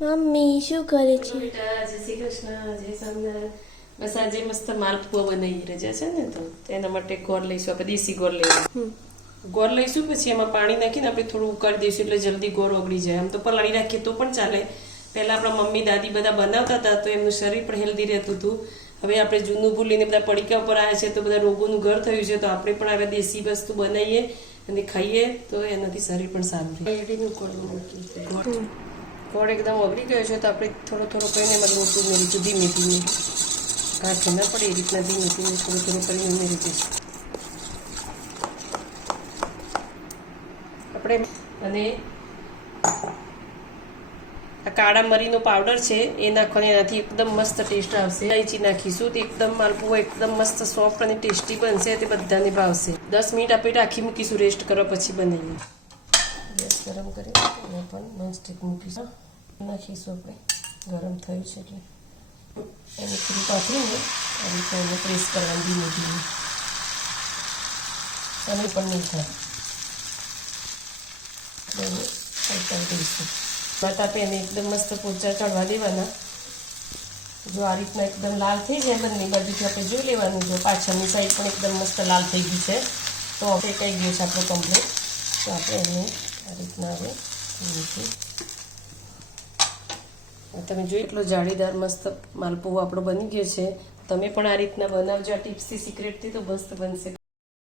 Mummy શું કરે છે? બેટા જય શ્રી કૃષ્ણ, જય સ્વામિનારાયણ. બસ આજે મસ્ત માલપુઆ બનાવી રજા છે ને, તો એના માટે ગોળ લઈશું. આપણે દેશી ગોળ લઈશું. ગોળ લઈશું, પછી એમાં પાણી નાખીને આપણે થોડું ઉકાળી દઈશું, એટલે જલ્દી ગોળ ઓગળી જાય. આમ તો પલાળી રાખીએ તો પણ ચાલે. પહેલા આપણા મમ્મી દાદી બધા બનાવતા હતા, તો એમનું શરીર પણ હેલ્ધી રહેતું હતું. હવે આપણે જૂનું ભૂલીને બધા પડીકા ઉપર આવ્યા છે, તો બધા રોગોનું ઘર થયું છે. તો આપણે પણ હવે દેશી વસ્તુ બનાવીએ અને ખાઈએ, તો એનાથી શરીર પણ સારું રહે. એડીનું ગોળ મૂકીએ. ગોળ એકદમ ઓગળી ગયો છે, તો આપણે થોડો થોડો કરીને એમાં લોટ ઉમેરીશું, ધીમે ધીમે. કાંઠે ના પડે એ રીતના ધીમે ધીમે થોડો થોડો કરીને ઉમેરી દઈશું આપણે. અને આ કાળા મરીનો પાવડર છે એ નાખવાનો, એનાથી એકદમ મસ્ત ટેસ્ટ આવશે. ઇલાયચી નાખીશું, તો એકદમ માલપુઆ એકદમ મસ્ત સોફ્ટ અને ટેસ્ટી બનશે. તે બધાને ભાવશે. 10 મિનિટ આપણે રાખી મૂકીશું રેસ્ટ કરવા, પછી બનાવીએ. ગેસ ગરમ કરી અને પણ નોનસ્ટિક મૂકીશું. નાખીશું આપણે, ગરમ થયું છે એટલે એની થોડી પાથરીને આ રીતે એને પ્રેસ કરવાની ધીમે ધીમે, અને પણ નહીં થાય. ઉતારી દઈશું. માટે આપણે એને એકદમ મસ્ત પોચા ચડવા દેવાના. જો આ રીતના એકદમ લાલ થઈ જાય બંને બાજુથી આપણે જોઈ લેવાનું. જો પાછળની સાઈડ પણ એકદમ મસ્ત લાલ થઈ ગઈ છે, તો આપણે કહી ગયું છે આપણું કમ્પ્લીટ. તો આપણે એને આ રીતના હવે તમે જોઈ એટલો જાળીદાર મસ્ત માલપુઆ આપણો બની ગયો છે. તમે પણ આ રીતના બનાવજો, આ ટિપ્સથી સિક્રેટથી, તો મસ્ત બનશે.